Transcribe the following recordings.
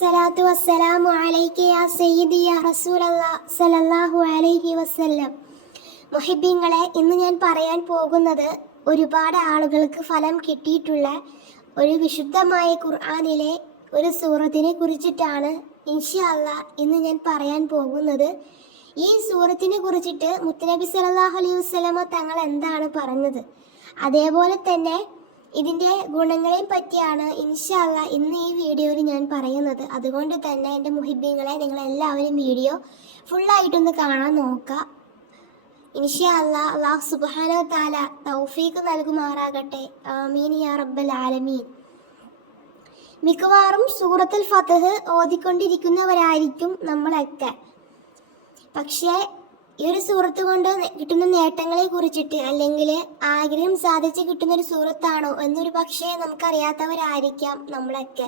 അസ്സലാത്തു വസ്സലാമു അലൈക യാ സയ്യിദി യാ റസൂലല്ലാഹ് സല്ലല്ലാഹു അലൈഹി വസല്ലം. മുഹിബ്ബീങ്ങളെ, ഇന്ന് ഞാൻ പറയാൻ പോകുന്നത് ഒരുപാട് ആളുകൾക്ക് ഫലം കിട്ടിയിട്ടുള്ള ഒരു വിശുദ്ധമായ ഖുർആനിലെ ഒരു സൂറത്തിനെ കുറിച്ചിട്ടാണ്. ഇൻഷാ അല്ലാഹ് ഇന്ന് ഞാൻ പറയാൻ പോകുന്നത്. ഈ സൂറത്തിനെ കുറിച്ചിട്ട് മുത്തുനബി സല്ലല്ലാഹു അലൈഹി വസല്ലമ തങ്ങൾ എന്താണ് പറഞ്ഞത്, അതേപോലെ തന്നെ ഇതിൻ്റെ ഗുണങ്ങളെ പറ്റിയാണ് ഇൻഷാ അല്ലാഹ് ഇന്ന് ഈ വീഡിയോയിൽ ഞാൻ പറയുന്നത്. അതുകൊണ്ട് തന്നെ എൻ്റെ മുഹിബ്ബീങ്ങളെ, നിങ്ങളെല്ലാവരും വീഡിയോ ഫുള്ളായിട്ടൊന്ന് കാണാൻ നോക്കുക. ഇൻഷാ അല്ലാഹ് അല്ലാഹു സുബ്ഹാനഹു വ തആല തൗഫീഖ് നൽകുമാറാകട്ടെ. ആമീൻ യാ റബ്ബൽ ആലമീൻ. മിക്കവാറും സൂറത്തുൽ ഫത്ഹ് ഓതിക്കൊണ്ടിരിക്കുന്നവരായിരിക്കും നമ്മളൊക്കെ. പക്ഷേ ഈ ഒരു സൂറത്ത് കൊണ്ട് കിട്ടുന്ന നേട്ടങ്ങളെ കുറിച്ചിട്ട്, അല്ലെങ്കിൽ ആഗ്രഹം സാധിച്ച് കിട്ടുന്ന ഒരു സൂറത്താണോ എന്നൊരു പക്ഷേ നമുക്കറിയാത്തവരായിരിക്കാം നമ്മളൊക്കെ.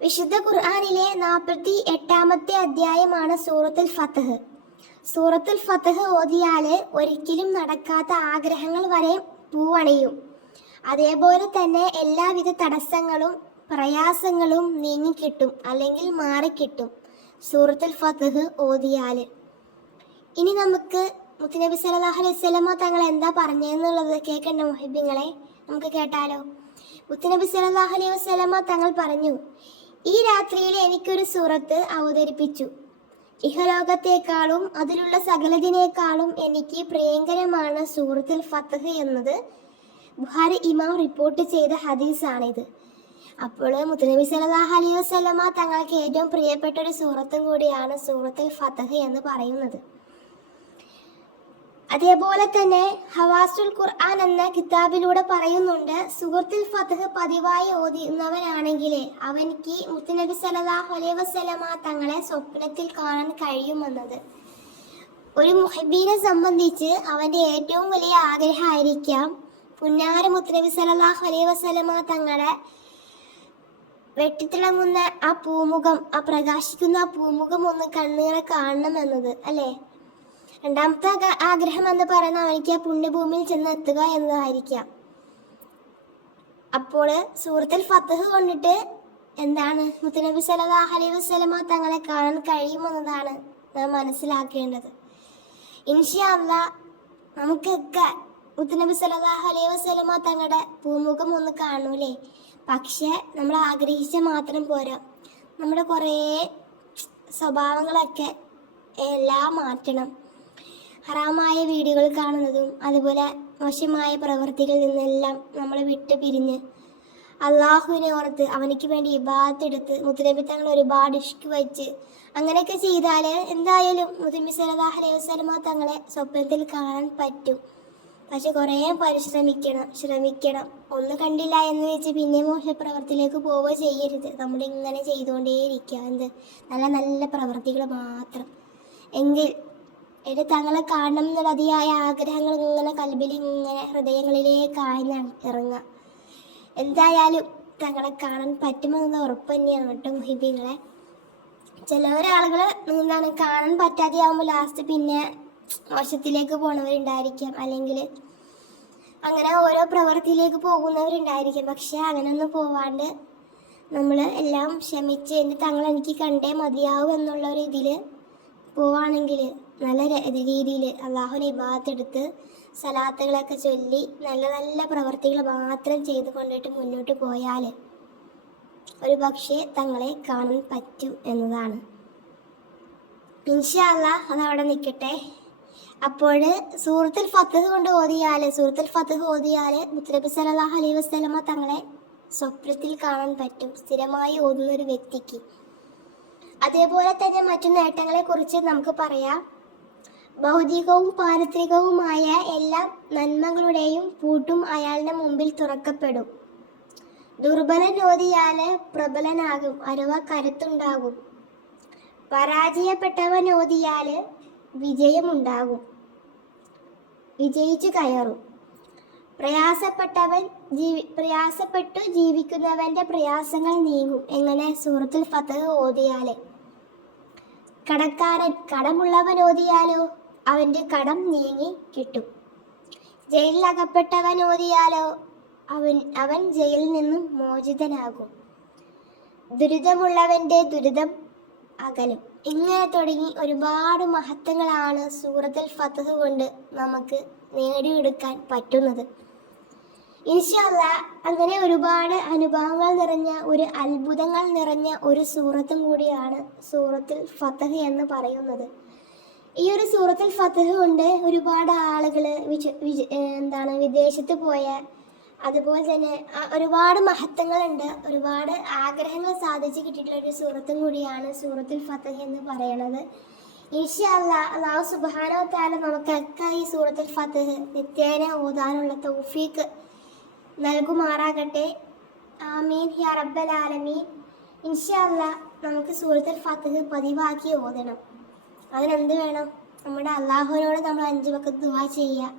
വിശുദ്ധ ഖുർആനിലെ 48-ാമത്തെ അധ്യായമാണ് സൂറത്തുൽ ഫത്ഹ്. സൂറത്തുൽ ഫത്ഹ് ഓതിയാൽ ഒരിക്കലും നടക്കാത്ത ആഗ്രഹങ്ങൾ വരെ പൂവണിയും. അതേപോലെ തന്നെ എല്ലാവിധ തടസ്സങ്ങളും പ്രയാസങ്ങളും നീങ്ങിക്കിട്ടും, അല്ലെങ്കിൽ മാറിക്കിട്ടും സൂറത്തുൽ ഫത്ഹ് ഓതിയാൽ. ഇനി നമുക്ക് മുത്തുനബി സല്ലല്ലാഹു അലൈഹി വസല്ലമ തങ്ങൾ എന്താ പറഞ്ഞതെന്നുള്ളത് കേൾക്കേണ്ട മുഹിബ്ബീങ്ങളെ, നമുക്ക് കേട്ടാലോ. മുത്തുനബി സല്ലല്ലാഹു അലൈഹി വസല്ലമ തങ്ങൾ പറഞ്ഞു, ഈ രാത്രിയിൽ എനിക്കൊരു സൂറത്ത് അവതരിപ്പിച്ചു. ഇഹലോകത്തേക്കാളും അതിലുള്ള സകലതിനേക്കാളും എനിക്ക് പ്രിയങ്കരമാണ് സൂറത്തുൽ ഫത്ഹ് എന്നത് ബുഖാരി ഇമാം റിപ്പോർട്ട് ചെയ്ത ഹദീസാണിത്. അപ്പോൾ മുത്തുനബി സല്ലല്ലാഹു അലൈഹി വസല്ലമ തങ്ങൾക്ക് ഏറ്റവും പ്രിയപ്പെട്ട ഒരു സൂറത്തും കൂടിയാണ് സൂറത്തുൽ ഫത്ഹ് എന്ന് പറയുന്നത്. അതേപോലെ തന്നെ ഹവാസുൽ ഖുർആൻ എന്ന കിതാബിലൂടെ പറയുന്നുണ്ട്, സൂറത്തുൽ ഫത്ഹ് പതിവായി ഓതുന്നവനാണെങ്കിൽ അവനിക്ക് മുത്തുനബി സല്ലല്ലാഹു അലൈഹി വസല്ലമ തങ്ങളെ സ്വപ്നത്തിൽ കാണാൻ കഴിയുമെന്നത്. ഒരു മുഹിബ്ബീനെ സംബന്ധിച്ച് അവൻ്റെ ഏറ്റവും വലിയ ആഗ്രഹമായിരിക്കാം പുന്നാര മുത്തുനബി സല്ലല്ലാഹു അലൈഹി വസല്ലമ തങ്ങളെ വെട്ടിത്തിളങ്ങുന്ന ആ പൂമുഖം, ആ പ്രകാശിക്കുന്ന ആ പൂമുഖം ഒന്ന് കണ്ണീറെ കാണണമെന്നത്, അല്ലേ? രണ്ടാമത്തെ ആഗ്രഹം എന്ന് പറയുന്ന അവനിക്ക് ആ പുണ്യഭൂമിയിൽ ചെന്നെത്തുക എന്നതായിരിക്കാം. അപ്പോൾ സൂറത്തുൽ ഫത്ഹ് കൊണ്ടിട്ട് എന്താണ് മുത്തുനബി സല്ലല്ലാഹു അലൈഹി വസല്ലമ തങ്ങളെ കാണാൻ കഴിയുമെന്നതാണ് നാം മനസ്സിലാക്കേണ്ടത്. ഇൻഷാ അല്ലാഹ് നമുക്കൊക്കെ മുത്തുനബി സല്ലല്ലാഹു അലൈഹി വസല്ലമ തങ്ങളുടെ പൂമുഖം ഒന്ന് കാണൂലേ? പക്ഷേ നമ്മൾ ആഗ്രഹിച്ച മാത്രം പോരാ, നമ്മുടെ കുറേ സ്വഭാവങ്ങളൊക്കെ എല്ലാം മാറ്റണം. ഹറാമായ വീഡിയോകൾ കാണുന്നതും അതുപോലെ മോശമായ പ്രവൃത്തികളിൽ നിന്നെല്ലാം നമ്മൾ വിട്ട് പിരിഞ്ഞ് അള്ളാഹുവിനെ ഓർത്ത് അവനിക്ക് വേണ്ടി ഇബാദത്ത് എടുത്ത് മുത്തുനബി തങ്ങൾ ഒരുപാട് ഇഷ്ക് വെച്ച് അങ്ങനെയൊക്കെ ചെയ്താൽ എന്തായാലും മുത്തുനബി സല്ലല്ലാഹു അലൈഹി വസല്ലമ തങ്ങളെ സ്വപ്നത്തിൽ കാണാൻ പറ്റും. പക്ഷെ കുറേ ശ്രമിക്കണം. ഒന്ന് കണ്ടില്ല എന്ന് വെച്ച് പിന്നെ മോശപ്രവൃത്തിയിലേക്ക് പോവുക ചെയ്യരുത്. നമ്മളിങ്ങനെ ചെയ്തുകൊണ്ടേയിരിക്കുക, നല്ല നല്ല പ്രവൃത്തികൾ മാത്രം. എങ്കിൽ തങ്ങളെ കാണണം എന്നുള്ള അതിയായ ആഗ്രഹങ്ങൾ ഇങ്ങനെ കൽബിൽ ഇങ്ങനെ ഹൃദയങ്ങളിലേക്ക് ആഴ്ന്ന് ഇറങ്ങുക. എന്തായാലും തങ്ങളെ കാണാൻ പറ്റുമെന്നുള്ള ഉറപ്പ് തന്നെയാണ് കേട്ടോ മുഹിബ്ബീങ്ങളെ. ചിലവരാളുകൾ കാണാൻ പറ്റാതെയാകുമ്പോൾ ലാസ്റ്റ് പിന്നെ മോശത്തിലേക്ക് പോണവരുണ്ടായിരിക്കാം, അല്ലെങ്കിൽ അങ്ങനെ ഓരോ പ്രവൃത്തിയിലേക്ക് പോകുന്നവരുണ്ടായിരിക്കാം. പക്ഷെ അങ്ങനെയൊന്നും പോവാണ്ട് നമ്മൾ എല്ലാം ക്ഷമിച്ച് തങ്ങൾ എനിക്ക് കണ്ടേ മതിയാവും എന്നുള്ള ഒരു ഇതിൽ പോവാണെങ്കിൽ, നല്ല രീതിയിൽ അള്ളാഹുവിനെ ഇബാദത്ത് എടുത്ത് സലാത്തുകളൊക്കെ ചൊല്ലി നല്ല നല്ല പ്രവർത്തികൾ മാത്രം ചെയ്ത് കൊണ്ടിട്ട് മുന്നോട്ട് പോയാൽ ഒരു പക്ഷേ തങ്ങളെ കാണാൻ പറ്റും എന്നതാണ്. ഇൻഷാ അല്ലാഹ് അതവിടെ നിൽക്കട്ടെ. അപ്പോൾ സൂറത്തുൽ ഫത്ഹ് ഓതിയാൽ മുത്തുനബി സല്ലല്ലാഹു അലൈഹി വസല്ലമ തങ്ങളെ സ്വപ്നത്തിൽ കാണാൻ പറ്റും, സ്ഥിരമായി ഓതുന്ന ഒരു വ്യക്തിക്ക്. അതേപോലെ തന്നെ മറ്റു നേട്ടങ്ങളെ കുറിച്ച് നമുക്ക് പറയാം. ഭൗതികവും പാരിത്രികവുമായ എല്ലാ നന്മകളുടെയും പൂട്ടും അയാളുടെ മുമ്പിൽ തുറക്കപ്പെടും. ദുർബലൻ ഓതിയാൽ പ്രബലനാകും, അഥവാ കരുത്തുണ്ടാകും. പരാജയപ്പെട്ടവൻ ഓതിയാൽ വിജയമുണ്ടാകും, വിജയിച്ചു കയറും. പ്രയാസപ്പെട്ടു ജീവിക്കുന്നവന്റെ പ്രയാസങ്ങൾ നീങ്ങും. എങ്ങനെ? സൂറത്തുൽ ഫത്ഹ് ഓതിയാൽ. കടമുള്ളവൻ ഓതിയാലോ അവന്റെ കടം നീങ്ങി കിട്ടും. ജയിലിൽ അകപ്പെട്ടവൻ ഓതിയാലോ അവൻ ജയിലിൽ നിന്നും മോചിതനാകും. ദുരിതമുള്ളവൻ്റെ ദുരിതം അകലും. ഇങ്ങനെ തുടങ്ങി ഒരുപാട് മഹത്വങ്ങളാണ് സൂറത്തുൽ ഫത്ഹ് കൊണ്ട് നമുക്ക് നേടിയെടുക്കാൻ പറ്റുന്നത്. ഇൻഷാ അല്ലാഹ് അങ്ങനെ ഒരുപാട് അനുഭവങ്ങൾ നിറഞ്ഞ അത്ഭുതങ്ങൾ നിറഞ്ഞ ഒരു സൂറത്തും കൂടിയാണ് സൂറത്തുൽ ഫത്ഹ് എന്ന് പറയുന്നത്. ഈ ഒരു സൂറത്തുൽ ഫത്ഹ് കൊണ്ട് ഒരുപാട് ആളുകൾ വിദേശത്ത് പോയ, അതുപോലെ തന്നെ ഒരുപാട് മഹത്വങ്ങളുണ്ട്, ഒരുപാട് ആഗ്രഹങ്ങൾ സാധിച്ചു കിട്ടിയിട്ടുള്ള ഒരു സൂറത്തും കൂടിയാണ് സൂറത്തുൽ ഫത്ഹ് എന്ന് പറയുന്നത്. ഇൻഷാ അല്ലാഹ് അല്ലാഹു സുബ്ഹാനഹു വ തആല നമുക്കൊക്കെ ഈ സൂറത്തുൽ ഫത്ഹ് നിത്യേന ഓതാനുള്ള തൗഫീഖ് നൽകുമാറാകട്ടെ. ആമീൻ യാ റബ്ബൽ ആലമീൻ. ഇൻഷാ അല്ലാഹ് നമുക്ക് സൂറത്തുൽ ഫത്ഹ് പതിവാക്കി ഓതണം. അതിനെന്ത് വേണം? നമ്മുടെ അള്ളാഹുവിനോട് നമ്മൾ 5 വഖത്ത് ദുആ ചെയ്യുക.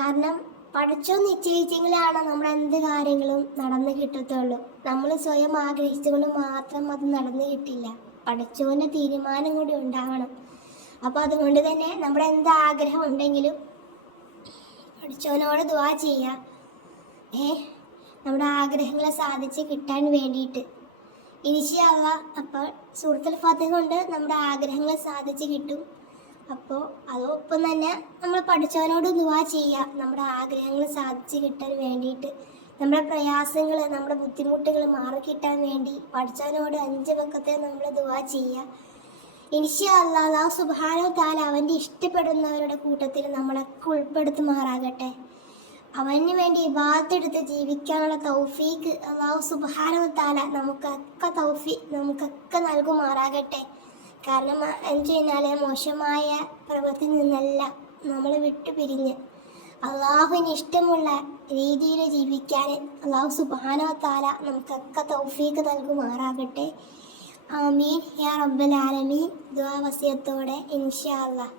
കാരണം പഠിച്ചോ നിശ്ചയിച്ചെങ്കിലാണ് നമ്മുടെ എന്ത് കാര്യങ്ങളും നടന്നു കിട്ടത്തുള്ളൂ. നമ്മൾ സ്വയം ആഗ്രഹിച്ചുകൊണ്ട് മാത്രം അത് നടന്നു കിട്ടില്ല. പഠിച്ചോൻ്റെ തീരുമാനം കൂടി ഉണ്ടാവണം. അപ്പോൾ അതുകൊണ്ട് തന്നെ നമ്മുടെ എന്ത് ആഗ്രഹം ഉണ്ടെങ്കിലും പഠിച്ചോനോട് ദുആ ചെയ്യുക. നമ്മുടെ ആഗ്രഹങ്ങളെ സാധിച്ച് കിട്ടാൻ വേണ്ടിയിട്ട്. ഇൻഷാ അല്ലാഹ് അപ്പോൾ സൂറത്തുൽ ഫത്ഹ് കൊണ്ട് നമ്മുടെ ആഗ്രഹങ്ങൾ സാധിച്ച് കിട്ടും. അപ്പോൾ അതോടൊപ്പം തന്നെ നമ്മൾ പഠിച്ചവനോട് ദുആ ചെയ്യുക, നമ്മുടെ ആഗ്രഹങ്ങൾ സാധിച്ച് കിട്ടാൻ വേണ്ടിയിട്ട്. നമ്മുടെ പ്രയാസങ്ങൾ, നമ്മുടെ ബുദ്ധിമുട്ടുകൾ മാറിക്കിട്ടാൻ വേണ്ടി പഠിച്ചവനോട് 5 വഖത്ത് നമ്മൾ ദുആ ചെയ്യുക. ഇൻഷാ അല്ലാഹ് അല്ലാഹു സുബ്ഹാനഹു വ തആല അവൻ്റെ ഇഷ്ടപ്പെടുന്നവരുടെ കൂട്ടത്തിൽ നമ്മളൊക്കെ ഉൾപ്പെടുത്തുമാറാകട്ടെ. അവന് വേണ്ടി ഇബാദത്തെടുത്ത് ജീവിക്കാനുള്ള തൗഫീഖ് അല്ലാഹു സുബ്ഹാനഹു വ തആല നമുക്കൊക്കെ നൽകുമാറാകട്ടെ. കാരണം എന്ന് കഴിഞ്ഞാൽ മോശമായ പ്രവൃത്തിയിൽ നിന്നെല്ലാം നമ്മൾ വിട്ടുപിരിഞ്ഞ് അള്ളാഹുവിന് ഇഷ്ടമുള്ള രീതിയിൽ ജീവിക്കാൻ അല്ലാഹു സുബ്ഹാനഹു വ തആല നമുക്കൊക്കെ തൗഫീഖ് നൽകുമാറാകട്ടെ. ആമീൻ യാ റബ്ബൽ ആലമീൻ. ദുആ വസിയത്തോടെ ഇൻഷാ അല്ലാഹ്.